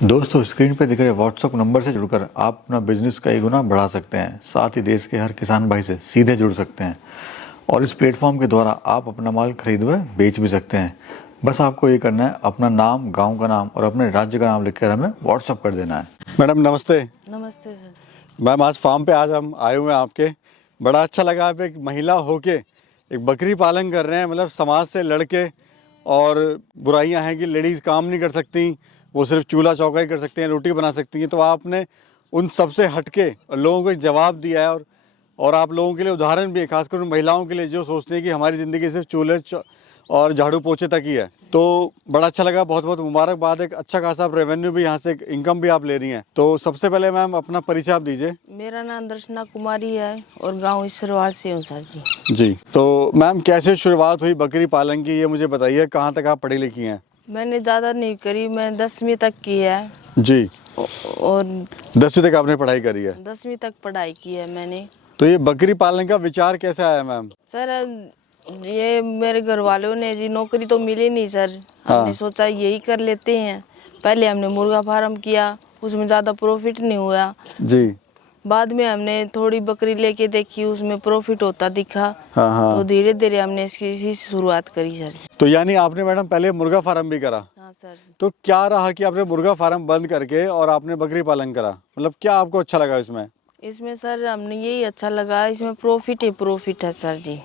दोस्तों, स्क्रीन पे दिख रहे व्हाट्सएप नंबर से जुड़कर आप अपना बिजनेस कई गुना बढ़ा सकते हैं। साथ ही देश के हर किसान भाई से सीधे जुड़ सकते हैं और इस प्लेटफॉर्म के द्वारा आप अपना माल खरीद व बेच भी सकते हैं। बस आपको ये करना है, अपना नाम, गांव का नाम और अपने राज्य का नाम लिखकर हमें व्हाट्सएप कर देना है। मैडम नमस्ते। नमस्ते सर। मैम आज फार्म पे आज हम आए हुए हैं आपके। बड़ा अच्छा लगा, आप एक महिला होके एक बकरी पालन कर रहे हैं, मतलब समाज से लड़के। और बुराइयां हैं कि लेडीज़ काम नहीं कर सकती, वो सिर्फ चूल्हा चौका ही कर सकती हैं, रोटी बना सकती हैं। तो आपने उन सब से हटके लोगों को एक जवाब दिया है और आप लोगों के लिए उदाहरण भी है, खासकर उन महिलाओं के लिए जो सोचते हैं कि हमारी ज़िंदगी सिर्फ चूल्हे और झाड़ू पोछे तक ही है। तो बड़ा अच्छा लगा, बहुत बहुत मुबारकबाद। एक अच्छा खासा आप रेवेन्यू भी यहाँ से, इनकम भी आप ले रही हैं। तो सबसे पहले मैम अपना परिचय आप दीजिए। मेरा नाम दर्शना कुमारी है और गांव ईश्वरवाड़ से हूँ सर जी। जी, तो मैम कैसे शुरुआत हुई बकरी पालन की, ये मुझे बताइए। कहाँ तक आप पढ़ी लिखी हैं? मैंने ज़्यादा नहीं करी, मैं 10वीं तक की है। जी, और 10वीं तक आपने पढ़ाई करी है? 10वीं तक पढ़ाई की है मैंने। तो ये बकरी पालन का विचार कैसे आया मैम? सर ये मेरे घर वालों ने जी, नौकरी तो मिली नहीं सर। हाँ। हमने सोचा यही कर लेते हैं। पहले हमने मुर्गा फार्म किया, उसमें ज़्यादा प्रॉफिट नहीं हुआ। जी। बाद में हमने थोड़ी बकरी लेके देखी, उसमें प्रॉफिट होता दिखा। हाँ हाँ। तो धीरे धीरे हमने इसी से शुरुआत करी सर। तो यानी आपने मैडम पहले मुर्गा फार्म भी करा? हाँ सर। तो क्या रहा कि आपने मुर्गा फार्म बंद करके और आपने बकरी पालन करा, मतलब क्या आपको अच्छा लगा इसमें? इसमें सर हमने यही अच्छा लगा, इसमें प्रॉफिट है सर जी।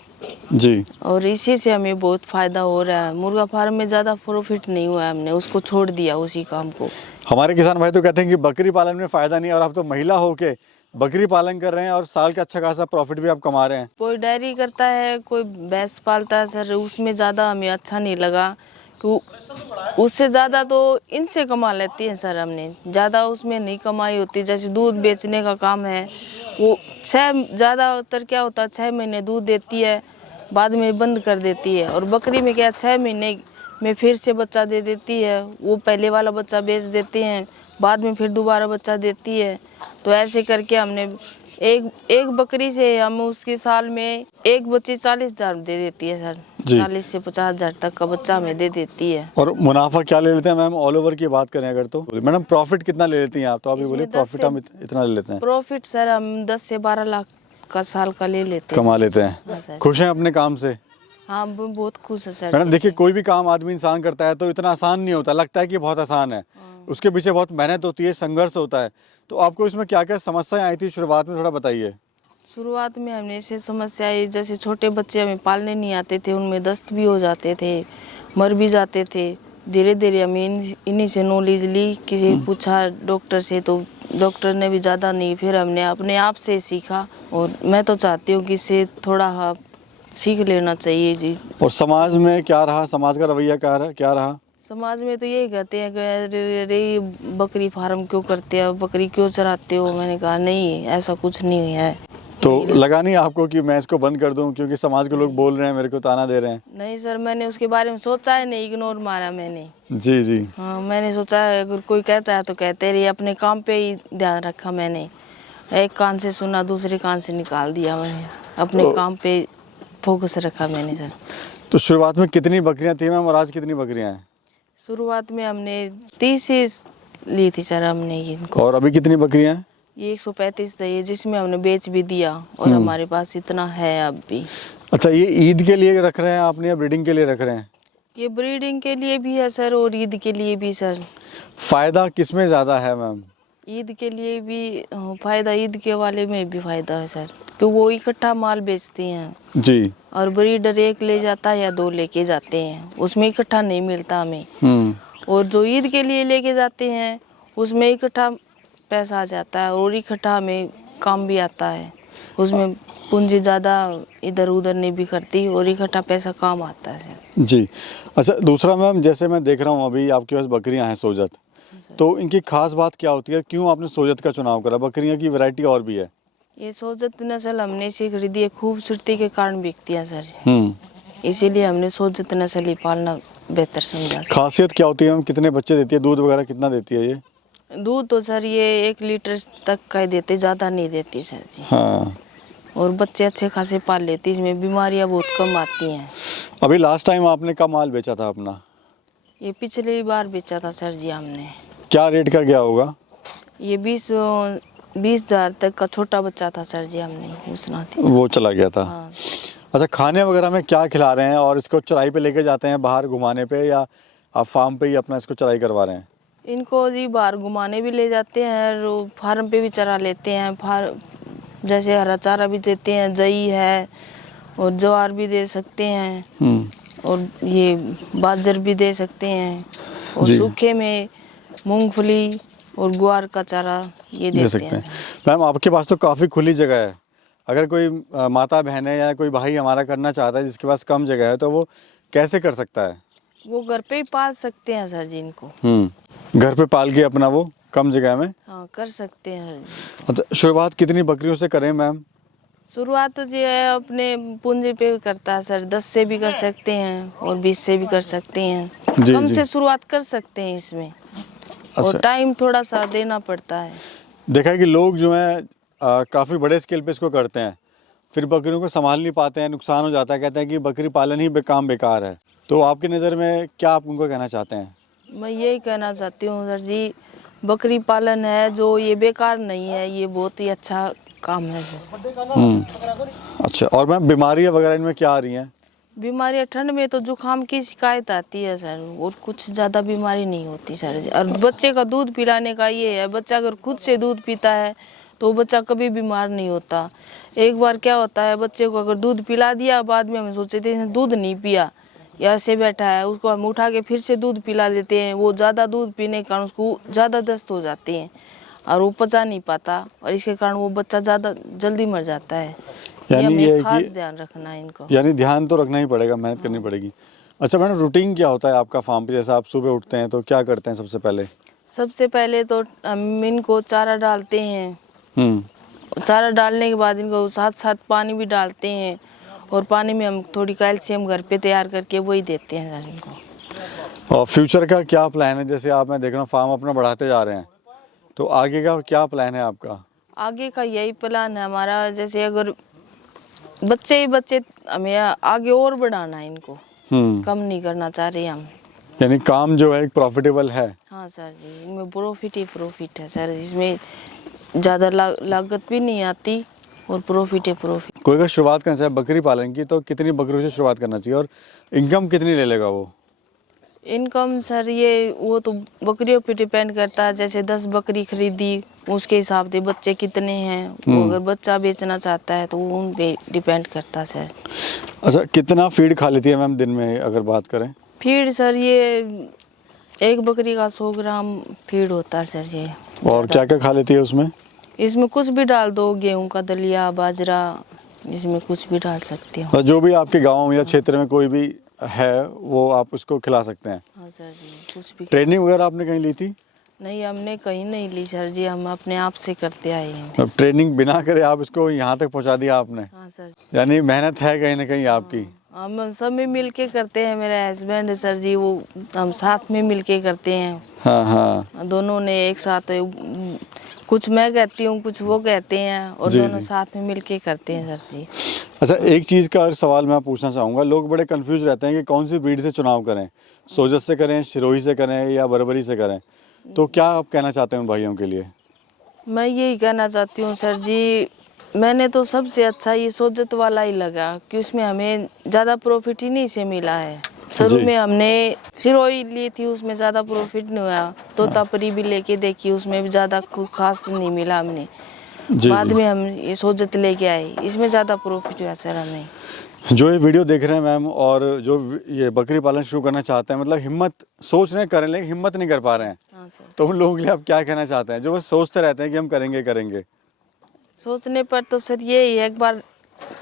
जी। और इसी से हमें बहुत फायदा हो रहा है। मुर्गा फार्म में ज़्यादा प्रॉफिट नहीं हुआ है, हमने उसको छोड़ दिया उसी काम को। हमारे किसान भाई तो कहते हैं कि बकरी पालन में फ़ायदा नहीं है, और आप तो महिला होके बकरी पालन कर रहे हैं और साल का अच्छा खासा प्रॉफिट भी आप कमा रहे हैं। कोई डेयरी करता है, कोई भैंस पालता है सर, उसमें ज़्यादा हमें अच्छा नहीं लगा। उससे ज़्यादा तो इनसे कमा लेती है सर, हमने ज़्यादा उसमें नहीं कमाई होती। जैसे दूध बेचने का काम है, वो ज़्यादातर क्या होता है, 6 महीने दूध देती है, बाद में बंद कर देती है। और बकरी में क्या, 6 महीने में फिर से बच्चा दे देती है। वो पहले वाला बच्चा बेच देते हैं, बाद में फिर दोबारा बच्चा देती है। तो ऐसे करके हमने एक बकरी से हम उसके साल में एक बच्चे 40,000 दे देती है सर। 40 से 50,000 तक का बच्चा हमें दे देती है। और मुनाफा क्या ले लेते हैं मैम, ऑल ओवर की बात करें अगर तो? मैडम प्रॉफिट कितना ले लेती हैं आप? तो आप ये बोलिए प्रॉफिट हम इतना ले लेते हैं। प्रॉफिट सर हम 10 से 12 लाख का साल का ले लेते हैं, कमा लेते हाँ हैं। सर। खुश हैं अपने काम से? हाँ बहुत खुश है सर। मैडम देखिए, कोई भी काम आदमी इंसान करता है तो इतना आसान नहीं होता, लगता है कि बहुत आसान है, उसके पीछे बहुत मेहनत होती है, संघर्ष होता है। तो आपको इसमें क्या क्या समस्याएं आई थी शुरुआत में, थोड़ा बताइए। शुरुआत में हमने ऐसे समस्या आई, जैसे छोटे बच्चे हमें पालने नहीं आते थे, उनमें दस्त भी हो जाते थे, मर भी जाते थे। धीरे धीरे हमें इन्हीं से नॉलेज ली, किसी पूछा डॉक्टर से, तो डॉक्टर ने भी ज़्यादा नहीं, फिर हमने अपने आप से सीखा। और मैं तो चाहती हूँ कि इससे थोड़ा सीख लेना चाहिए जी। और समाज में क्या रहा, समाज का रवैया क्या रहा? समाज में तो यही कहते हैं कि अरे बकरी फार्म क्यों करते हो, बकरी क्यों चराते हो। मैंने कहा नहीं, ऐसा कुछ नहीं है। तो लगा नहीं आपको कि मैं इसको बंद कर दूं क्योंकि समाज के लोग बोल रहे हैं, मेरे को ताना दे रहे हैं? नहीं सर, मैंने उसके बारे में सोचा है नहीं, इग्नोर मारा मैंने। जी जी। हाँ, मैंने सोचा अगर कोई कहता है तो कहते रहिए, अपने काम पे ही ध्यान रखा मैंने। एक कान से सुना, दूसरे कान से निकाल दिया मैंने। अपने काम पे फोकस रखा मैंने सर। तो शुरुआत में कितनी बकरियां थी मैम और आज कितनी बकरियां हैं? शुरुआत में हमने 30 ही ली थी सर हमने ये। और अभी कितनी बकरियां हैं? ये 135 चाहिए, जिसमें हमने बेच भी दिया और हमारे पास इतना है अब भी। अच्छा, ये ईद के लिए रख रहे हैं आपने या ब्रीडिंग के लिए रख रहे हैं? ये ब्रीडिंग के लिए भी है सर और ईद के लिए भी सर। फायदा किसमें ज़्यादा है मैम? ईद के लिए भी फायदा, ईद के वाले में भी फायदा है सर, तो वो इकट्ठा माल बेचती हैं जी। और ब्रीडर एक ले जाता है या 2 लेके जाते हैं, उसमें इकट्ठा नहीं मिलता हमें। और जो ईद के लिए लेके जाते हैं उसमें इकट्ठा पैसा आ जाता है और इकट्ठा हमें काम भी आता है। उसमें पूंजी ज़्यादा इधर उधर नहीं भी करती और इकट्ठा पैसा काम आता है जी। अच्छा, दूसरा मैम, जैसे मैं देख रहा हूँ अभी आपके पास बकरियाँ हैं सोजत, तो इनकी खास बात क्या होती है, क्यों आपने सोजत का चुनाव करा? बकरियाँ की वैरायटी और भी है? ये सोजत नस्ल हमने से खरीदी है, खूबसूरती के कारण बिकती है सर, इसीलिए हमने सोजत नस्ल ही पालना बेहतर समझा। खासियत क्या होती है मैम, कितने बच्चे देती है, दूध वगैरह कितना देती है ये? दूध तो सर ये 1 लीटर तक का ही देते, ज़्यादा नहीं देती सर जी। हाँ। और बच्चे अच्छे खासे पाल लेती, इसमें बीमारियां बहुत कम आती हैं। अभी लास्ट टाइम आपने कब माल बेचा था अपना? ये पिछली बार बेचा था सर जी हमने। क्या रेट का गया होगा? ये 20,000 तक का छोटा बच्चा था सर जी, हमने पूछना थी। वो चला गया था। हाँ। अच्छा, खाने वगैरह में क्या खिला रहे हैं और इसको चराई पे लेके जाते हैं बाहर घुमाने पे, या आप फार्म पे ही अपना इसको चराई करवा रहे हैं? इनको जी बाहर घुमाने भी ले जाते हैं और फार्म पे भी चरा लेते हैं। जैसे हरा चारा भी देते हैं, जई है और ज्वार भी दे सकते हैं और ये बाजर भी दे सकते हैं और जी। सूखे में मूंगफली और ग्वार का चारा ये दे देते सकते हैं। हैं। मैम, आपके पास तो काफ़ी खुली जगह है। अगर कोई माता बहन है या कोई भाई हमारा करना चाहता है जिसके पास कम जगह है, तो वो कैसे कर सकता है? वो घर पे ही पाल सकते हैं सर जी इनको। घर पे पाल के अपना वो कम जगह में। हाँ, कर सकते हैं सर जी। अच्छा, शुरुआत कितनी बकरियों से करें मैम? शुरुआत तो जो है अपने पूंजी पे भी करता है सर, 10 से भी कर सकते हैं और 20 से भी कर सकते हैं। जी, कम जी। से शुरुआत कर सकते हैं इसमें। और अच्छा। टाइम थोड़ा सा देना पड़ता है। देखा है कि लोग जो हैं काफ़ी बड़े स्केल पे इसको करते हैं, फिर बकरियों को संभाल नहीं पाते हैं, नुकसान हो जाता है, कहते हैं कि बकरी पालन ही काम बेकार है। तो आपकी नज़र में क्या आप उनको कहना चाहते हैं? मैं यही कहना चाहती हूँ सर जी, बकरी पालन है जो ये बेकार नहीं है, ये बहुत ही अच्छा काम है सर। अच्छा, और मैम बीमारियाँ वगैरह इनमें क्या आ रही हैं? बीमारियाँ ठंड में तो जुकाम की शिकायत आती है सर, और कुछ ज़्यादा बीमारी नहीं होती सर जी। और बच्चे का दूध पिलाने का ये है, बच्चा अगर खुद से दूध पीता है तो बच्चा कभी बीमार नहीं होता। एक बार क्या होता है, बच्चे को अगर दूध पिला दिया, बाद में हम सोचते थे दूध नहीं पिया या ऐसे बैठा है, उसको हम उठा के फिर से दूध पिला देते हैं। वो ज़्यादा दूध पीने के कारण उसको ज़्यादा दस्त हो जाते हैं और वो पचा नहीं पाता, और इसके कारण वो बच्चा ज़्यादा जल्दी मर जाता है। यानी हमें ये है खास कि ध्यान रखना है इनको। यानी ध्यान तो रखना ही पड़ेगा, मेहनत करनी पड़ेगी। अच्छा मैडम, रूटीन क्या होता है आपका फार्म पे? जैसे आप सुबह उठते हैं तो क्या करते हैं सबसे पहले? सबसे पहले तो हम इनको चारा डालते हैं। हम्म चारा डालने के बाद इनको साथ साथ पानी भी डालते हैं, और पानी में हम थोड़ी कैल्शियम घर पे तैयार करके वही देते हैं सर इनको। और फ्यूचर का क्या प्लान है? जैसे आप, मैं देख रहा हूँ फार्म अपना बढ़ाते जा रहे हैं, तो आगे का क्या प्लान है आपका? आगे का यही प्लान है हमारा, जैसे अगर बच्चे ही बच्चे, हमें आगे और बढ़ाना है इनको, कम नहीं करना चाह रहे हम। यानी काम जो है एक प्रॉफिटेबल है। हाँ सर जी, इनमें प्रॉफिट ही प्रॉफिट है सर, इसमें ज़्यादा लागत भी नहीं आती और प्रॉफिट है प्रॉफिट। कोई अगर शुरुआत करना चाहे बकरी पालन की, तो कितनी बकरियों से शुरुआत करना चाहिए और इनकम कितनी ले लेगा वो? इनकम सर ये वो तो बकरियों पे डिपेंड करता है। जैसे 10 बकरी खरीदी, उसके हिसाब से बच्चे कितने हैं, वो अगर बच्चा बेचना चाहता है तो वो उन पे डिपेंड करता है सर। अच्छा, कितना फीड खा लेती है मैम दिन में अगर बात करें? फीड सर ये एक बकरी का 100 ग्राम फीड होता है सर ये। और क्या क्या खा लेती है उसमें? इसमें कुछ भी डाल दो, गेहूं का दलिया, बाजरा, इसमें कुछ भी डाल सकते हो। और जो भी आपके गाँव में या क्षेत्र में कोई भी है वो आप उसको खिला सकते हैं। हाँ सर जी, कुछ भी। ट्रेनिंग वगैरह आपने कहीं ली थी? नहीं, हमने कहीं नहीं ली सर जी, हम अपने आप से करते आए हैं। अब ट्रेनिंग बिना करे आप इसको यहाँ तक पहुँचा दिया आपने, हाँ सर। यानी मेहनत है कहीं ना कहीं आपकी। हम सब में मिल के करते हैं, मेरे हस्बैंड है सर जी, वो हम साथ में मिल के करते हैं। हाँ हाँ दोनों ने एक साथ, कुछ मैं कहती हूँ कुछ वो कहते हैं, और जी, दोनों जी। साथ में मिल के करते हैं सर जी। अच्छा, एक चीज़ का और सवाल मैं पूछना चाहूँगा। लोग बड़े कंफ्यूज रहते हैं कि कौन सी ब्रीड से चुनाव करें, सोजत से करें, सिरोही से करें या बर्बरी से करें, तो क्या आप कहना चाहते हैं उन भाइयों के लिए? मैं यही कहना चाहती हूँ सर जी, मैंने तो सबसे अच्छा ये सोजत वाला ही लगा कि उसमें हमें ज़्यादा प्रॉफिट ही नहीं से मिला है। शुरू जी। में हमने सिरोही ली थी, उसमें ज़्यादा प्रॉफिट नहीं हुआ। तोतापरी भी लेके देखी, उसमें भी ज़्यादा खास नहीं मिला हमने। जी, बाद जी। में हम ये सोजत लेके आए, इसमें ज़्यादा प्रॉफिट हुआ सर हमें। जो ये वीडियो देख रहे हैं मैम, और जो ये बकरी पालन शुरू करना चाहते हैं, मतलब हिम्मत सोच रहे करें लेकिन हिम्मत नहीं कर पा रहे हैं, हाँ सर। तो उन लोगों के लिए आप क्या कहना चाहते हैं जो बस सोचते रहते हैं कि हम करेंगे करेंगे? सोचने पर तो सर यही है, एक बार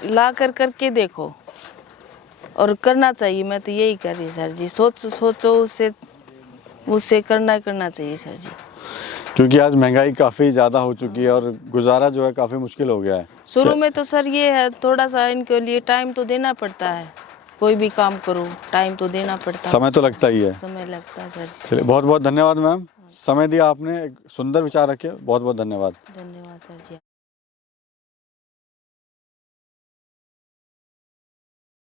ला कर करके देखो और करना चाहिए। मैं तो यही कर रही सर जी, सोचो उससे करना चाहिए सर जी। क्योंकि आज महंगाई काफ़ी ज़्यादा हो चुकी है और गुजारा जो है काफ़ी मुश्किल हो गया है। शुरू में तो सर ये है, थोड़ा सा इनके लिए टाइम तो देना पड़ता है, कोई भी काम करो टाइम तो देना पड़ता है, समय तो लगता ही है। समय लगता है सर जी। चलिए, बहुत बहुत धन्यवाद मैम, समय दिया आपने, एक सुंदर विचार रखे, बहुत बहुत धन्यवाद। धन्यवाद सर जी।